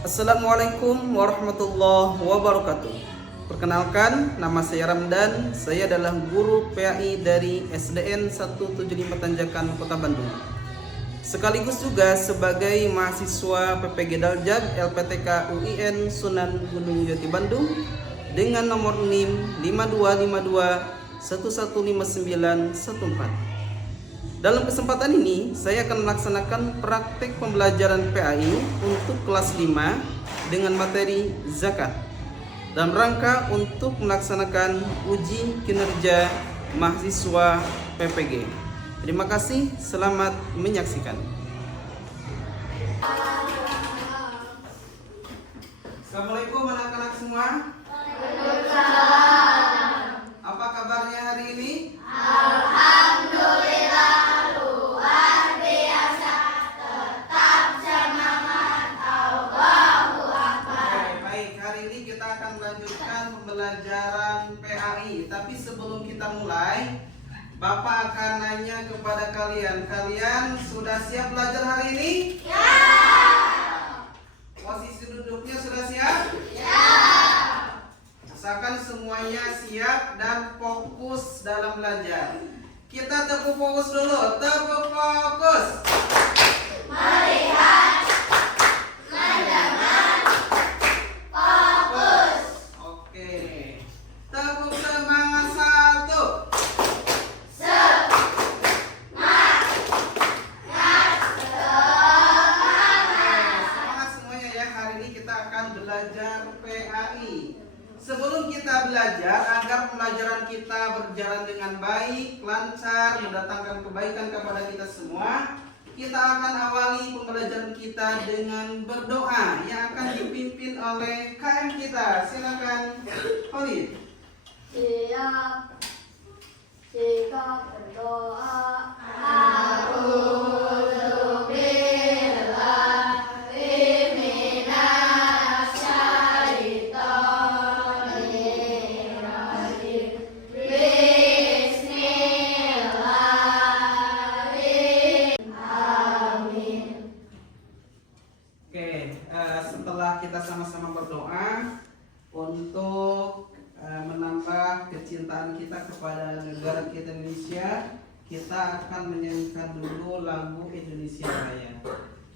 Assalamualaikum warahmatullahi wabarakatuh. Perkenalkan, nama saya Ramdan. Saya adalah guru PAI dari SDN 175 Tanjakan, Kota Bandung. Sekaligus juga sebagai mahasiswa PPG Daljab LPTK UIN Sunan Gunung Jati Bandung dengan nomor NIM 5252 115914. Dalam kesempatan ini, saya akan melaksanakan praktek pembelajaran PAI untuk kelas 5 dengan materi zakat dalam rangka untuk melaksanakan uji kinerja mahasiswa PPG. Terima kasih, selamat menyaksikan. Assalamualaikum anak-anak semua. Apa kabarnya hari ini? Alhamdulillah luar biasa, tetap semangat, Allahu Akbar. Baik, hari ini kita akan melanjutkan pembelajaran PAI. Tapi sebelum kita mulai, Bapak akan nanya kepada kalian. Kalian sudah siap belajar hari ini? Ya. Posisi duduknya sudah siap? Ya. Usahakan semuanya siap dan fokus dalam belajar. Kita tepuk fokus dulu. Tepuk fokus. Melihat, mendengar, fokus. Oke. Tepuk semangat satu. Semangat semuanya ya. Hari ini kita akan belajar PAI. Sebelum kita belajar, agar pembelajaran kita berjalan dengan baik, lancar, mendatangkan kebaikan kepada kita semua, kita akan awali pembelajaran kita dengan berdoa yang akan dipimpin oleh KM kita. Silakan, Khalid. Jika berdoa, a'udzu billahi minas syaitonir rajim. Bismillahirrahmanirrahim. Amin. Oke, setelah kita sama-sama berdoa untuk menambah kecintaan kita kepada negara kita Indonesia, kita akan menyanyikan dulu lagu Indonesia Raya.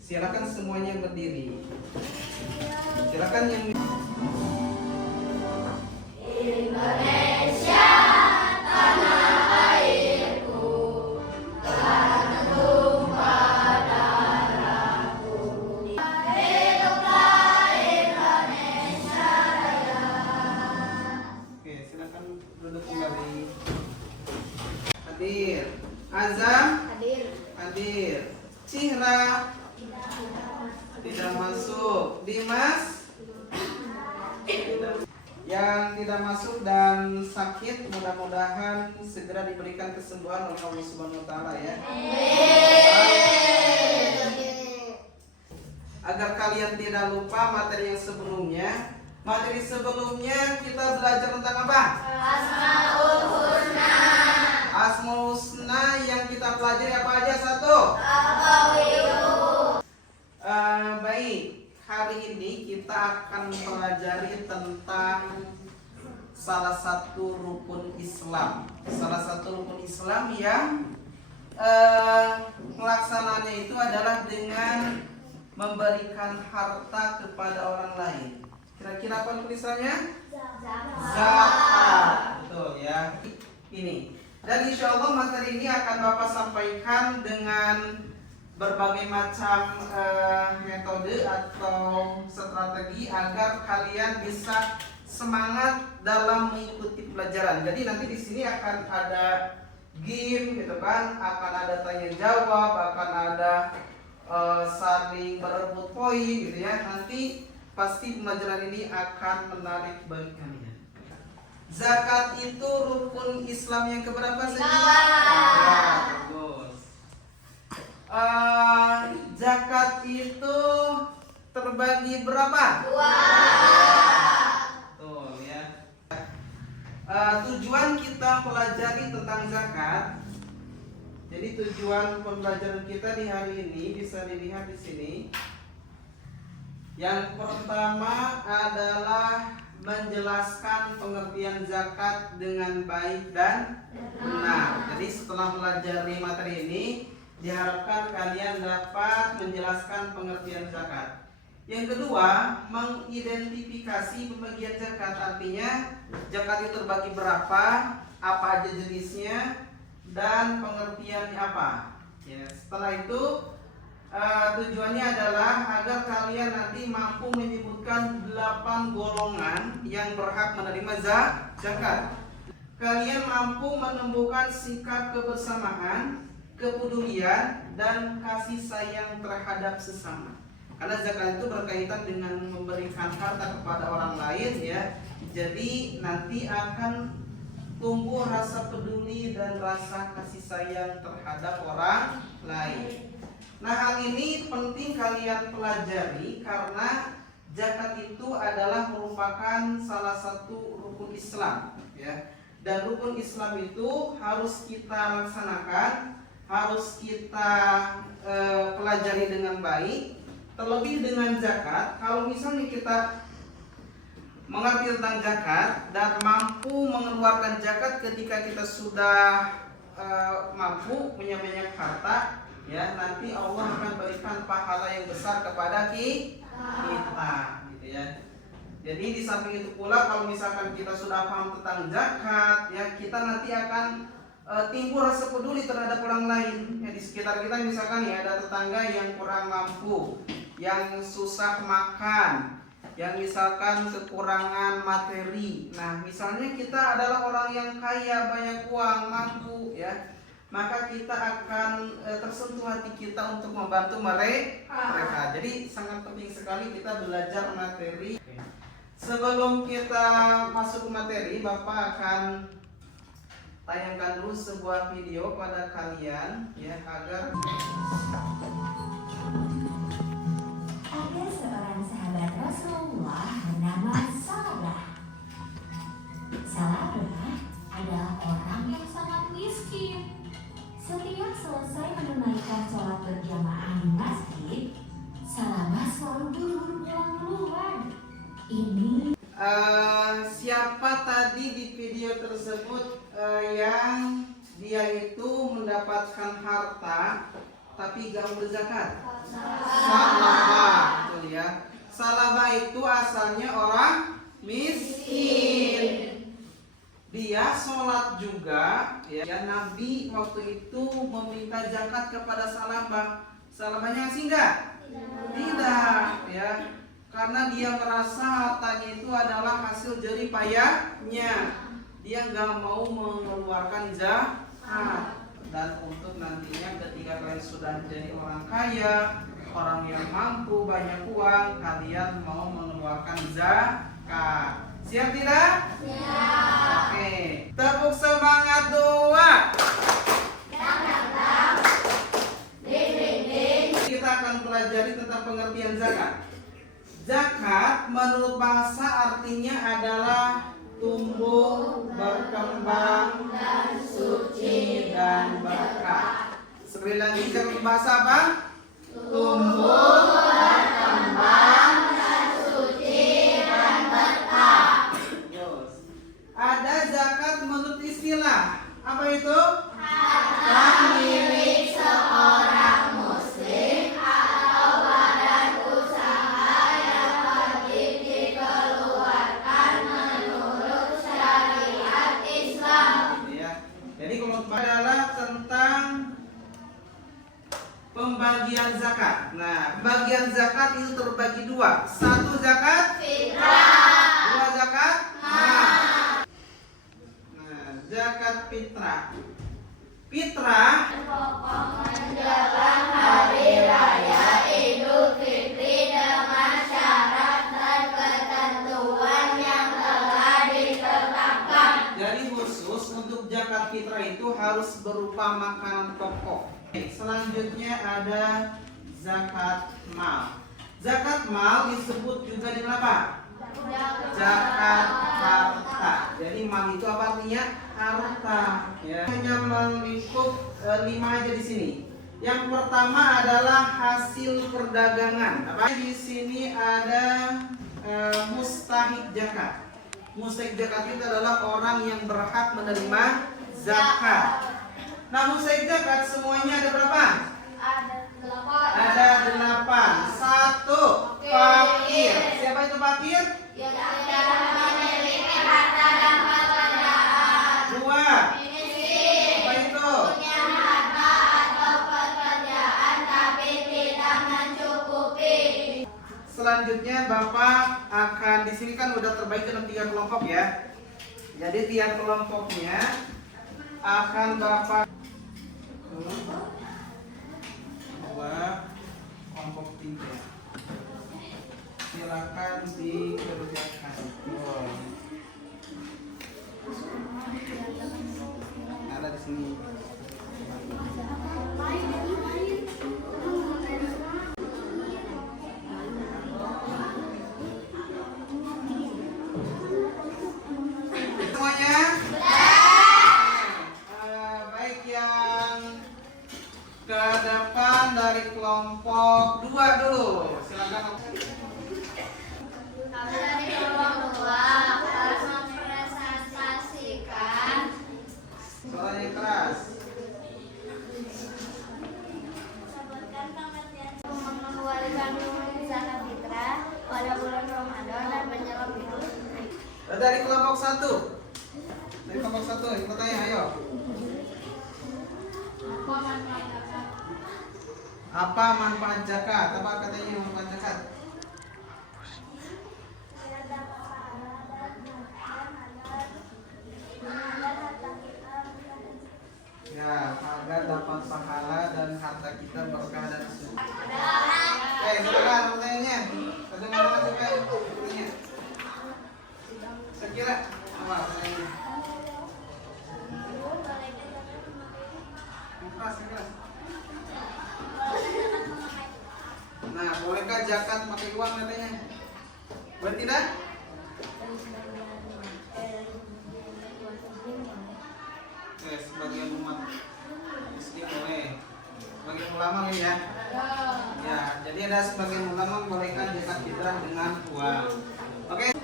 Silakan semuanya berdiri. Silakan yang Indonesia tanah airku, tanah tumpah darahku. Hiduplah Indonesia Raya. Oke, silakan duduk kembali. Hadir. Azam Hadir. hadir. Cihra tidak masuk. Dimas yang tidak masuk dan sakit, mudah-mudahan segera diberikan kesembuhan oleh Allah Subhanahu wa taala ya. Agar kalian tidak lupa materi yang sebelumnya. Materi sebelumnya kita belajar tentang apa? Asmaul Husna. Asmaul Husna yang kita pelajari apa aja? Satu. Baik, hari ini kita akan mempelajari tentang salah satu rukun Islam. Salah satu rukun Islam yang pelaksanaannya itu adalah dengan memberikan harta kepada orang lain. Kira-kira apa tulisannya? Zakat. Betul ya. Ini. Dan insya Allah materi ini akan Bapak sampaikan dengan berbagai macam metode atau strategi agar kalian bisa semangat dalam mengikuti pelajaran. Jadi nanti di sini akan ada game gitu kan, akan ada tanya jawab, akan ada saling berebut poin gitu ya. Nanti pasti pembelajaran ini akan menarik bagi kalian. Zakat itu rukun Islam yang keberapa sih? Ya, bagus. Zakat itu terbagi berapa? Dua. Betul ya. Tujuan kita pelajari tentang zakat. Jadi tujuan pembelajaran kita di hari ini bisa dilihat di sini. Yang pertama adalah menjelaskan pengertian zakat dengan baik dan benar. Jadi setelah belajar materi ini, diharapkan kalian dapat menjelaskan pengertian zakat. Yang kedua, mengidentifikasi pembagian zakat. Artinya zakat itu terbagi berapa, apa aja jenisnya, dan pengertiannya apa. Ya, setelah itu tujuannya adalah agar kalian nanti mampu menyebutkan 8 golongan yang berhak menerima zakat. Kalian mampu menumbuhkan sikap kebersamaan, kepedulian, dan kasih sayang terhadap sesama. Karena zakat itu berkaitan dengan memberikan harta kepada orang lain, ya. Jadi nanti akan tumbuh rasa peduli dan rasa kasih sayang terhadap orang lain. Nah, hal ini penting kalian pelajari karena zakat itu adalah merupakan salah satu rukun Islam, ya. Dan rukun Islam itu harus kita laksanakan, harus kita pelajari dengan baik. Terlebih dengan zakat, kalau misalnya kita mengerti tentang zakat dan mampu mengeluarkan zakat ketika kita sudah mampu punya banyak harta, ya, nanti Allah akan berikan pahala yang besar kepada kita, gitu ya. Jadi di samping itu pula, kalau misalkan kita sudah paham tentang zakat, ya, kita nanti akan timbul rasa peduli terhadap orang lain, ya. Di sekitar kita misalkan, ya, ada tetangga yang kurang mampu, yang susah makan, yang misalkan kekurangan materi. Nah, misalnya kita adalah orang yang kaya, banyak uang, mampu, ya, maka kita akan tersentuh hati kita untuk membantu mereka. Jadi sangat penting sekali kita belajar materi. Sebelum kita masuk ke materi, Bapak akan tayangkan dulu sebuah video pada kalian, ya, agar Ada seorang sahabat Rasulullah bernama Salabah. Salabah adalah orang yang sangat miskin. Setiap selesai menunaikan sholat berjamaah di masjid, Salabah selalu buru-buru pulang duluan. Ini siapa tadi di video tersebut yang dia itu mendapatkan harta tapi gak berzakat? Salabah, betul ya. Salabah itu asalnya orang miskin. Dia sholat juga, ya. Nabi waktu itu meminta zakat kepada Salabah. Salabahnya ngasih enggak? Tidak, ya. Karena dia merasa hartanya itu adalah hasil jerih payahnya. Dia nggak mau mengeluarkan zakat. Dan untuk nantinya ketika kalian sudah jadi orang kaya, orang yang mampu, banyak uang, kalian mau mengeluarkan zakat. Siap tidak? Siap. Oke. Tepuk semangat doa. Kita akan pelajari tentang pengertian zakat. Zakat menurut bahasa artinya adalah tumbuh, berkembang, dan suci dan berkah. Sekali lagi, zakat bahasa apa? Tumbuh, berkembang, dan suci dan berkah. Ada zakat menurut istilah. Apa itu? Harta milik seorang muslim atau badan usaha yang wajib dikeluarkan menurut syariat Islam. Ya. Jadi kalau adalah tentang pembagian zakat. Nah, pembagian zakat itu terbagi dua. Satu zakat fitrah, dua zakat mal. Nah, zakat fitrah. Fitrah menjelang hari raya Idul Fitri dengan syarat dan ketentuan yang telah ditetapkan. Jadi khusus untuk zakat fitrah itu harus berupa makanan pokok. Selanjutnya ada zakat mal. Zakat mal disebut juga dengan apa? Zakat harta. Jadi mal itu apa artinya? Harta. Ya. Hanya melingkup 5 aja di sini. Yang pertama adalah hasil perdagangan. Apa? Di sini ada mustahik zakat. Mustahik zakat itu adalah orang yang berhak menerima zakat. Nah, mustahik zakat semuanya ada berapa? Ada 8. 1 fakir. Siapa itu fakir? 2. Apa itu? Selanjutnya Bapak akan di sini kan udah terbagi dalam 3 kelompok ya. Jadi tiap kelompoknya akan Bapak kelompok 3. Silakan dikerjakan. Ada di sini. Semuanya? Baik, yang ke depan dari kelompok 2 dulu. Silakan. Dari kelompok 2 harus mempresentasikan Suaranya keras. sebutkan pengertian mengeluarkan zakat fitrah pada bulan Ramadan dan menjelang Idul Fitri. Dari kelompok 1. Dari kelompok 1 ikut tanya, ayo. Apa manfaat zakat? Apa katanya manfaat zakat? Ya, agar dapat pahala dan harta kita berkah dan suci. Silakan pertanyaannya. Bagaimana suka pertanyaannya? Sekira apa pertanyaannya? Keras, keras. Nah, bolehkah zakat pakai uang katanya? Boleh tidak? Sebagian umat Muslim boleh. Sebagian ulama nih ya. Ya, jadi ada sebagian ulama membolehkan zakat fitrah dengan uang. Oke.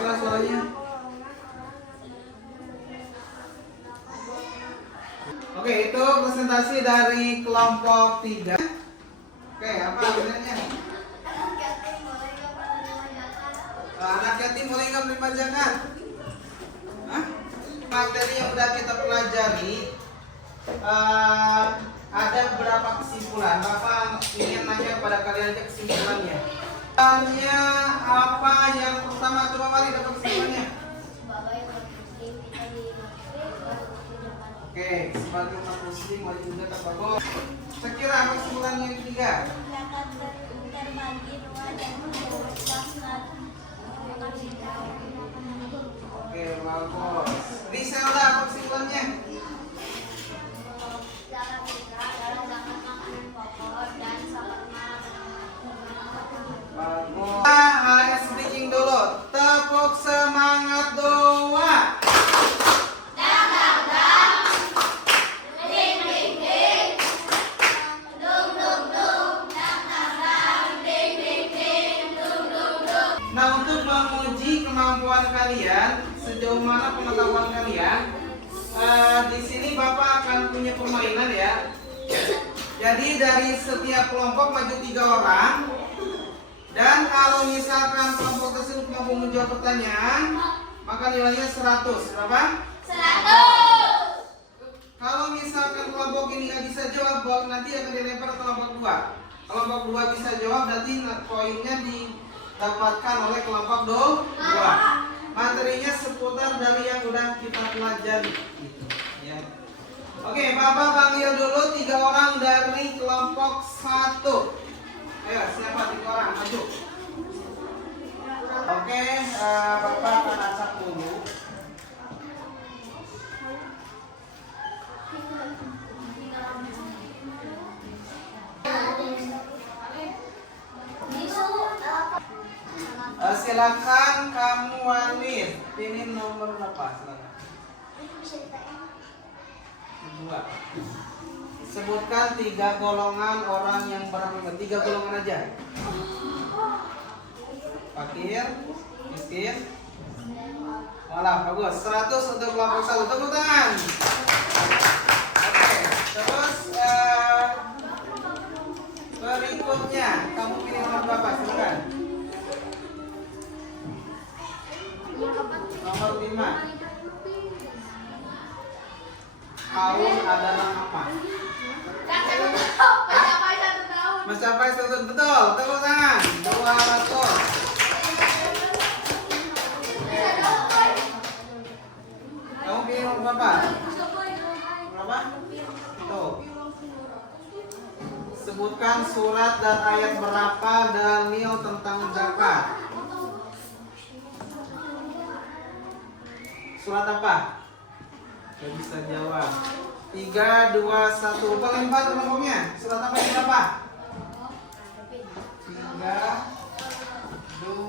Keras suaranya. Oke, itu presentasi dari kelompok 3. Oke, apa sebenarnya? Anak yatim boleh nggak menerima zakat? Hah? Materi yang udah kita pelajari ada beberapa kesimpulan. Bapak ingin nanya pada kalian aja kesimpulannya. Tanya apa yang pertama? Coba mari dapat kesimpulannya. Oke, sebagai umat muslim wajib juga tabago. Sekira apa kesimpulan yang ketiga? Oke, bagus. Riselda apa kesimpulannya? Bagus. Ada speaking dulu. Tepuk semangat doa. Nah, untuk menguji kemampuan kalian, sejauh mana pengetahuan kalian, di sini Bapak akan punya permainan ya. Jadi dari setiap kelompok maju 3 orang, dan kalau misalkan kelompok tersebut mampu menjawab pertanyaan, maka nilainya 100. Berapa? 100. Kalau misalkan kelompok ini nggak bisa jawab, nanti akan dilempar ke kelompok 2. Kelompok 2 bisa jawab, nanti poinnya didapatkan oleh kelompok 2. Materinya seputar dari yang udah kita pelajari gitu, ya. Oke, Bapak panggil dulu 3 orang dari kelompok 1. Ayo, siapa 3 orang? Maju. Oke, Bapak akan acak dulu. Silakan kamu Wanit, pilih nomor berapa? Silakan. 2. Sebutkan 3 golongan orang yang berapa? 3 golongan aja. Fakir, miskin. Walah, bagus. 100 untuk kelompok 1. Tepuk tangan. Oke, terus berikutnya kamu pilih nomor berapa? Silakan. Nomor 5. Tahun adalah apa? Mencapai 1 betul. Tepuk tangan. 200. Kamu pilih nomor berapa? Berapa? Tuh. Sebutkan surat dan ayat berapa dalil tentang zakat. Surat apa? Gak bisa jawab. 3, 2, 1. Paling empat kelompoknya. Surat apa yang berapa? 3, 2,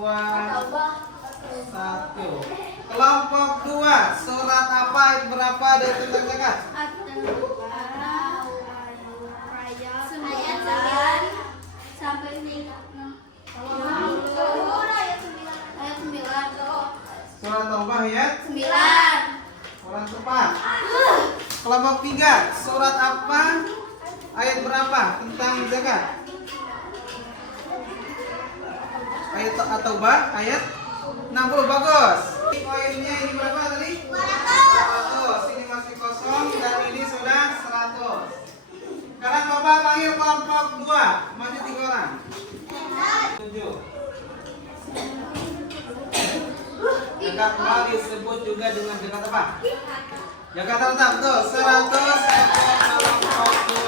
1. Kelompok 2. Surat apa ayat berapa dari tentang zakat? Ayat 9 sampai 6. Ayat 9. Surat Taubah ayat 9. kurang tepat. Kelompok 3. Surat apa ayat berapa tentang zakat? Ayat Taubah ayat 60. Bagus. Ini poinnya ini berapa tadi? 100. Ini masih kosong dan ini sudah 100. Sekarang Bapak panggil kelompok 2. Maju 3 orang. 7. Zakat mal disebut juga dengan zakat apa? Zakat harta. Betul. 100 untuk kelompok 2.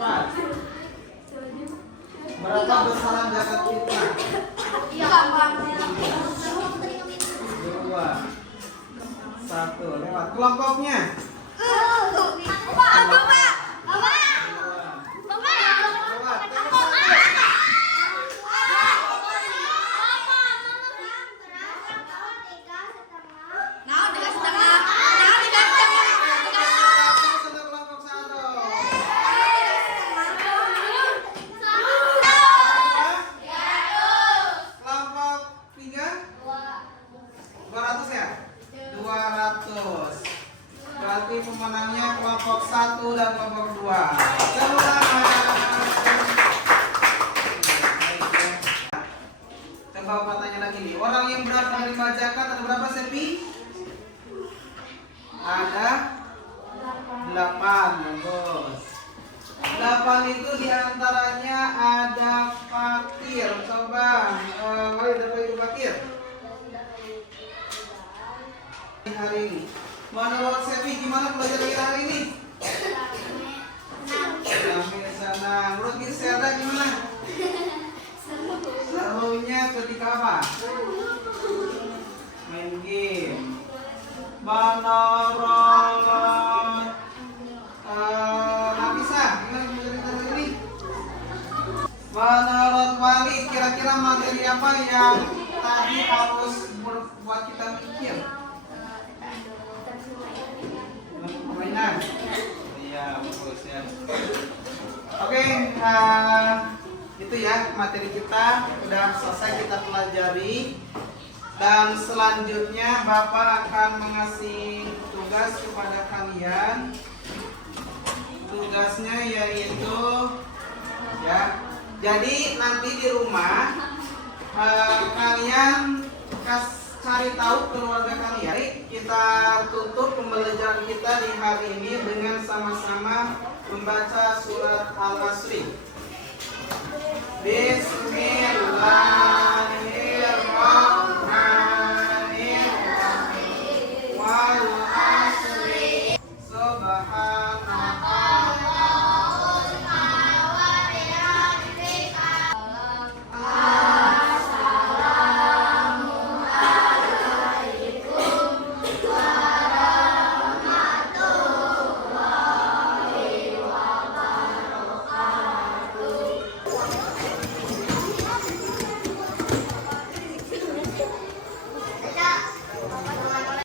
4. Berapa besaran zakat fitrah? 2, 1. Lewat. Kelompoknya. 200 ya? 200. Berarti pemenangnya kelompok 1 dan kelompok 2. Tepuk tangan. Coba Bapak tanya lagi nih. Orang yang berhak menerima zakat ada berapa, Sepi? Ada 8. Bagus. 8 itu diantaranya ada fakir. Coba, mari berapa itu fakir? Hari ini. Menurut Sevi gimana pelajaran kita hari ini? Sampai sana. Menurut Gisela gimana? Serunya ketika apa? Main game. Menurut Nafisa gimana pelajaran kita hari ini? Menurut Wali kira-kira materi apa yang tadi harus buat kita mikir? Permainan. Iya, bagus ya. Oke, itu ya materi kita udah selesai kita pelajari. Dan selanjutnya Bapak akan mengasih tugas kepada kalian. Tugasnya yaitu ya. Jadi nanti di rumah kalian cari tahu keluarga kalian. Kita tutup pembelajaran kita di hari ini dengan sama-sama membaca surat Al-Asri. Bismillah.